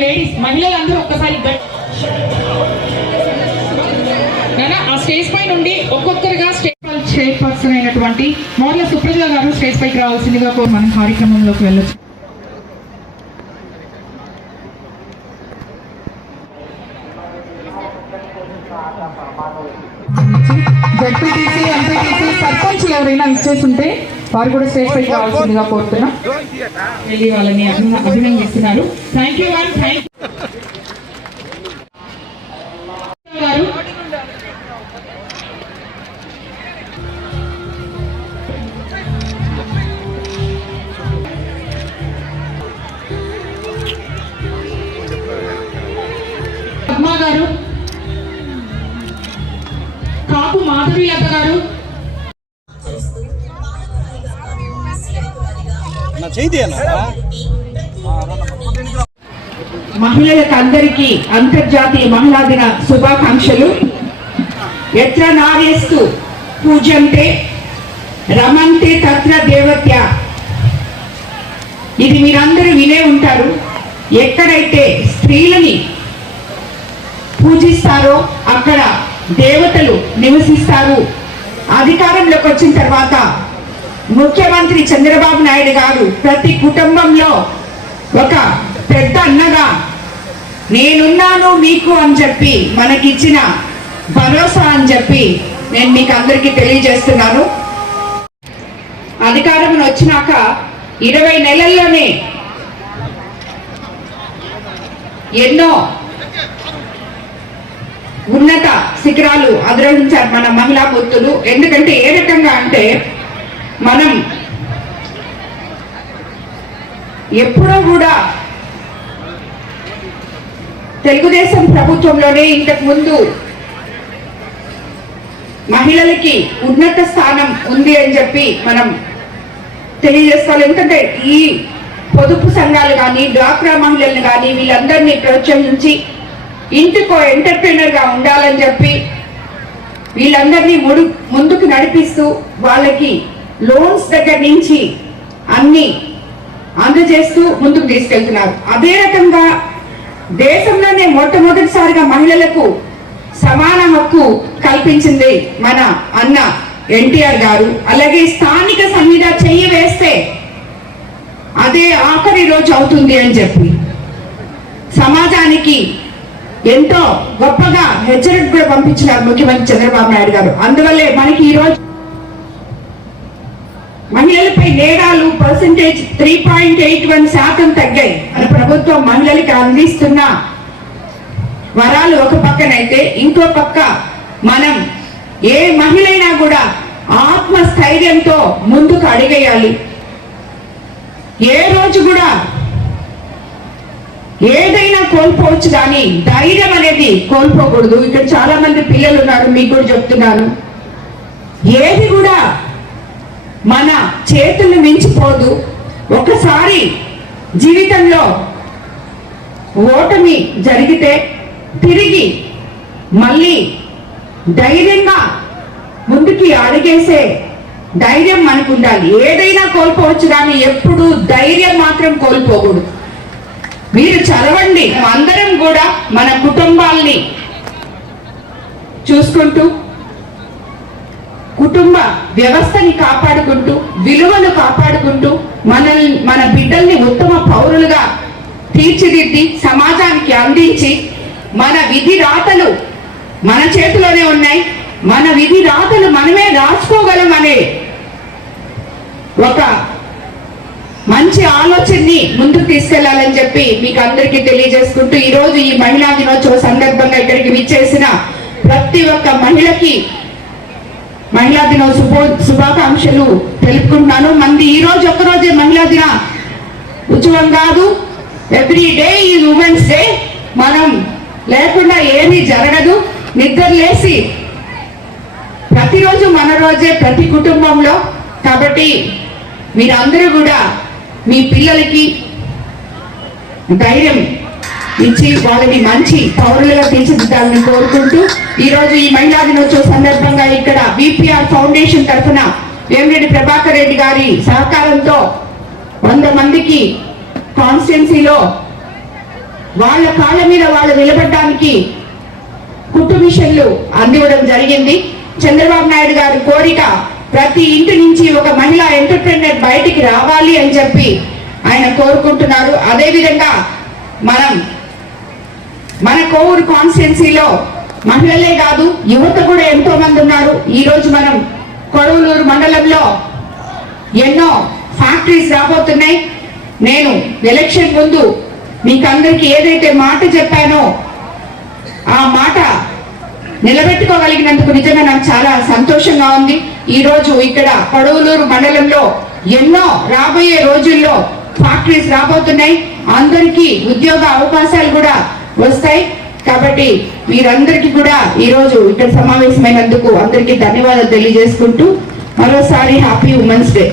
Ladies మహిళలందరూ ఒక్కసారి ఆ స్టేజ్ పై నుండి ఒక్కొక్కరుగా స్టేజ్ చైర్పర్సన్ అయినటువంటి మోర్ల సుప్రజ గారు స్టేజ్ పైకి రావాల్సిందిగా మనం కార్యక్రమంలోకి వెళ్ళొచ్చు. జడ్పీటీసీ, ఎంపీటీసీ, సర్పంచ్ ఎవరైనా ఇచ్చేస్తుంటే వారు కూడా స్టేజ్ పైకి రావాల్సిందిగా కోరుతున్నాం. వెళ్ళి వాళ్ళని అభినందిస్తున్నారు. Thank you ma'am. థ్యాంక్ గారు పద్మా గారు, కాపు మాధవీలత గారు, మహిళలకు అందరికీ అంతర్జాతీయ మహిళా దిన శుభాకాంక్షలు. ఎత్ర నార్యస్తు పూజ్యంతే రమంతే తత్ర దేవత్య. ఇది మీరందరూ వినే ఉంటారు. ఎక్కడైతే స్త్రీలని పూజిస్తారో అక్కడ దేవతలు నివసిస్తారు. అధికారంలోకి వచ్చిన తర్వాత ముఖ్యమంత్రి చంద్రబాబు నాయుడు గారు ప్రతి కుటుంబంలో ఒక పెద్ద అన్నగా నేనున్నాను మీకు అని చెప్పి మనకిచ్చిన భరోసా అని చెప్పి నేను మీకు అందరికీ తెలియజేస్తున్నాను. అధికారం వచ్చినాక 20 నెలల్లోనే ఎన్నో ఉన్నత శిఖరాలు అధిరోహించారు మన మహిళా పొత్తులు. ఎందుకంటే ఏ రకంగా అంటే మనం ఎప్పుడో కూడా తెలుగుదేశం ప్రభుత్వంలోనే ఇంతకు ముందు మహిళలకి ఉన్నత స్థానం ఉంది అని చెప్పి మనం తెలియజేసుకోవాలి. ఎందుకంటే ఈ పొదుపు సంఘాలు కానీ డ్వాక్రా మహిళలను కానీ వీళ్ళందరినీ ప్రోత్సహించి ఇంటికో ఎంటర్ప్రీనర్ గా ఉండాలని చెప్పి వీళ్ళందరినీ ముందుకు నడిపిస్తూ వాళ్ళకి లోన్స్ దగ్గర నుంచి అన్ని అందజేస్తూ ముందుకు తీసుకెళ్తున్నారు. అదే రకంగా దేశంలోనే మొట్టమొదటిసారిగా మహిళలకు సమాన హక్కు కల్పించింది మన అన్న ఎన్టీఆర్ గారు. అలాగే స్థానిక సంహిత చెయ్యి వేస్తే అదే ఆఖరి రోజు అవుతుంది అని చెప్పి సమాజానికి ఎంతో గొప్పగా హెచ్చరిక కూడా పంపించినారు ముఖ్యమంత్రి చంద్రబాబు నాయుడు గారు. అందువల్లే మనకి ఈరోజు మహిళలపై నేరాలు పర్సెంటేజ్ 3.81% తగ్గాయి. మన ప్రభుత్వం మహిళలకి అందిస్తున్న వరాలు ఒక పక్కనైతే ఇంకో పక్క మనం ఏ మహిళైనా కూడా ఆత్మస్థైర్యంతో ముందుకు అడిగేయాలి. ఏ రోజు కూడా ఏదైనా కోల్పోవచ్చు కానీ ధైర్యం అనేది కోల్పోకూడదు. ఇక్కడ చాలా మంది పిల్లలు ఉన్నారు, మీకు కూడా చెప్తున్నాను. ఏది కూడా మన చేతులు మించిపోదు. ఒకసారి జీవితంలో ఓటమి జరిగితే తిరిగి మళ్ళీ ధైర్యంగా ముందుకి అడిగేసే ధైర్యం మనకు ఉండాలి. ఏదైనా కోల్పోవచ్చు కానీ ఎప్పుడు ధైర్యం మాత్రం కోల్పోకూడదు. మీరు చదవండి. అందరం కూడా మన కుటుంబాల్ని చూసుకుంటూ కుటుంబ వ్యవస్థని కాపాడుకుంటూ విలువను కాపాడుకుంటూ మన బిడ్డల్ని ఉత్తమ పౌరులుగా తీర్చిదిద్ది సమాజానికి అందించి మన విధి రాతలు మన చేతిలోనే ఉన్నాయి. మన విధి రాతలు మనమే రాసుకోగలం అనే ఒక మంచి ఆలోచనని ముందుకు తీసుకెళ్లాలని చెప్పి మీకు అందరికీ తెలియజేసుకుంటూ ఈరోజు ఈ మహిళా దినోత్సవ సందర్భంగా ఇక్కడికి విచ్చేసిన ప్రతి ఒక్క మహిళకి మహిళా దినోత్సవ శుభాకాంక్షలు తెలుపుకుంటున్నాను. మంది ఈ రోజు ఒక్కరోజే మహిళా దిన ఉత్సవం కాదు, ఎవ్రీ డే ఈ ఉమెన్స్ డే. మనం లేకుండా ఏమీ జరగదు. నిద్ర లేసి ప్రతిరోజు మన రోజే ప్రతి కుటుంబంలో. కాబట్టి మీరందరూ కూడా మీ పిల్లలకి ధైర్యం ఇచ్చి వాళ్ళని మంచి పౌరులుగా తీర్చిదిద్దాలని కోరుకుంటూ ఈరోజు ఈ మహిళా దినోత్సవ సందర్భంగా ఇక్కడ విపిఆర్ ఫౌండేషన్ తరఫున వేమిరెడ్డి ప్రభాకర్ రెడ్డి గారి సహకారంతో 100 మందికి కాన్స్టిట్యున్సీలో వాళ్ళ కాళ్ళ మీద వాళ్ళు నిలబడడానికి కుట్టు మిషన్లు అందివ్వడం జరిగింది. చంద్రబాబు నాయుడు గారి కోరిక ప్రతి ఇంటి నుంచి ఒక మహిళా ఎంటర్ప్రెన్యూర్ బయటికి రావాలి అని చెప్పి ఆయన కోరుకుంటున్నారు. అదేవిధంగా మన కోవూరు కాన్స్టిట్యున్సీలో మహిళలే కాదు యువత కూడా ఎంతో మంది ఉన్నారు. ఈ రోజు మనం కొడవలూరు మండలంలో ఎన్నో ఫ్యాక్టరీస్ రాబోతున్నాయి. నేను ఎలక్షన్ ముందు మీకందరికి ఏదైతే మాట చెప్పానో ఆ మాట నిలబెట్టుకోగలిగినందుకు నిజంగా నాకు చాలా సంతోషంగా ఉంది. ఈ రోజు ఇక్కడ కొడవలూరు మండలంలో ఎన్నో రాబోయే రోజుల్లో ఫ్యాక్టరీస్ రాబోతున్నాయి. అందరికీ ఉద్యోగ అవకాశాలు కూడా వస్తాయి. కాబట్టి మీరందరికీ కూడా ఈ రోజు ఇక్కడ సమావేశమైనందుకు అందరికీ ధన్యవాదాలు తెలియజేసుకుంటూ మరోసారి హ్యాపీ ఉమెన్స్ డే.